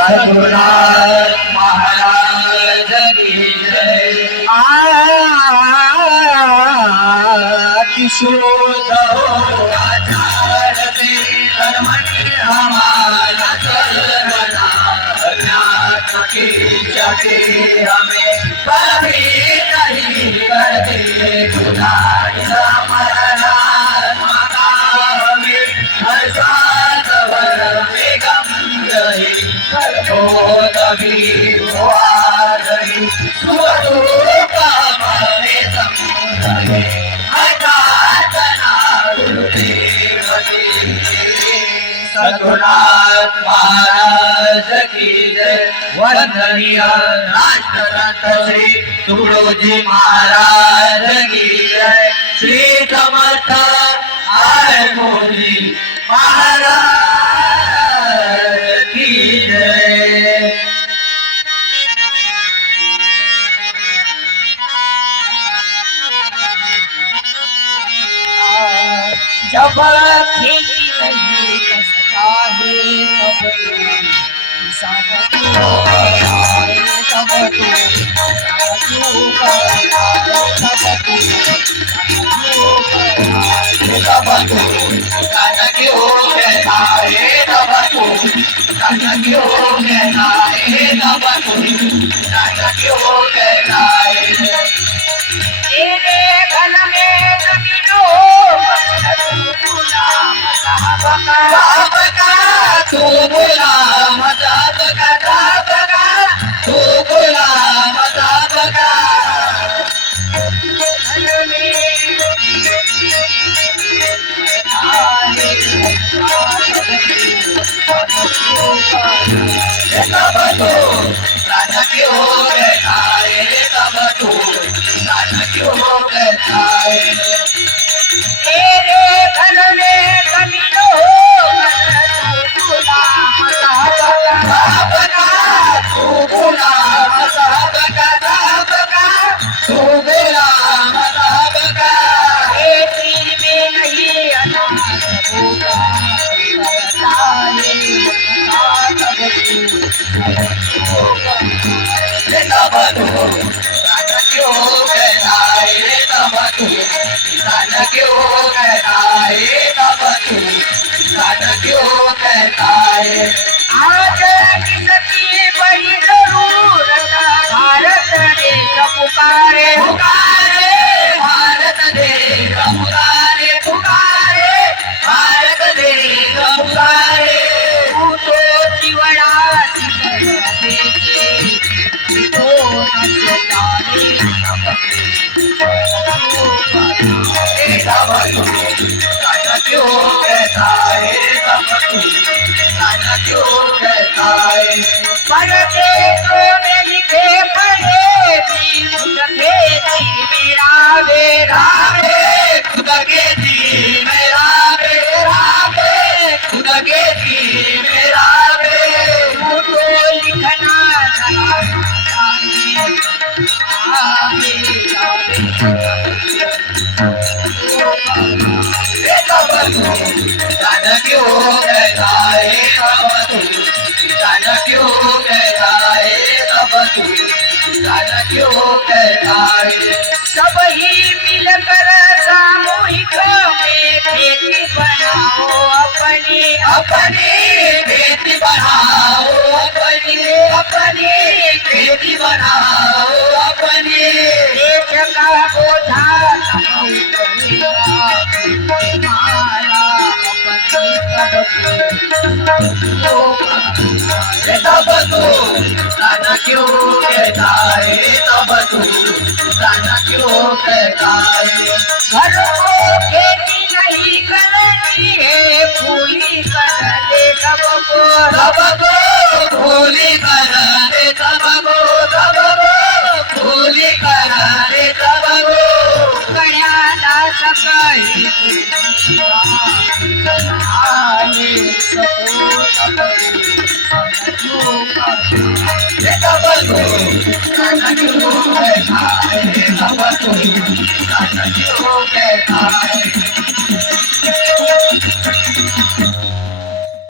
सद्गुरुनाथ महाराज की जय। किशोर आचार तेरे कर्मणि हमारा चलना ज्ञात की जगे हमें कभी नहीं करते खुदाई हमारा माता हमें हर साथ भर में गम रहे हो तभी हुआरी स्वरूप हमारे समझे सद्गुरुनाथ महाराज की जय। वंदनीय राष्ट्ररत्न श्री तुकडोजी महाराज की जय। श्री समर्थ आळंदी महाराज की जय। जब खेती नहीं कर सकता है तब किसान क्यों कराए, तब क्यों कराए, तब गाना क्यों कहता है, तब गाना क्यों कहता है, तब गाना क्यों कहता है। तेरे घर में जमीनों तू बोला मता बका, तू बोला मता बका। तब तो गाना क्यों कहता है, तब तो गाना क्यों कहता है। तेरे घर में जमीनों तू बोला मता बका, तू बोला मता बका। खेती में नहीं अनाज होगा तब तो गाना क्यों कहता है, तब तो गाना क्यों कहता है, तब तो गाना क्यों कहता है। आज किसकी बड़ी जरूरत भारत देश पुकारे पुकारे भारत देश पुकारे, पुकारे भारत देश पुकारे। तू तो चिवड़ा तब तो गाना क्यों कहता है, तब तो गाना क्यों कहता है। पढ़ते तो में लिखे पढ़े खेती मेरा बेरा खुद के जी मेरा बेरा, खुद के जी मेरा तू तो लिखना तब तो गाना क्यों कहता है, तब तो गाना क्यों कहता है, तब तो गाना क्यों कहता है। सब ही मिलकर सामूहिक में खेती बनाओ अपनी अपनी खेती बनाओ, अपनी अपनी खेती बनाओ, अपनी देश का बोझा सब उठेगा माला अपनी तब तो गाना क्यों कहता है, तब तो गाना क्यों कहता है। घर को खेती नहीं करनी है पूरी कर दे सबको भूली कर दे सबको, भूली कर दे सबको। आले सपोत हे तब तू किसान क्यों कहता है तब तू किसान क्यों कहता है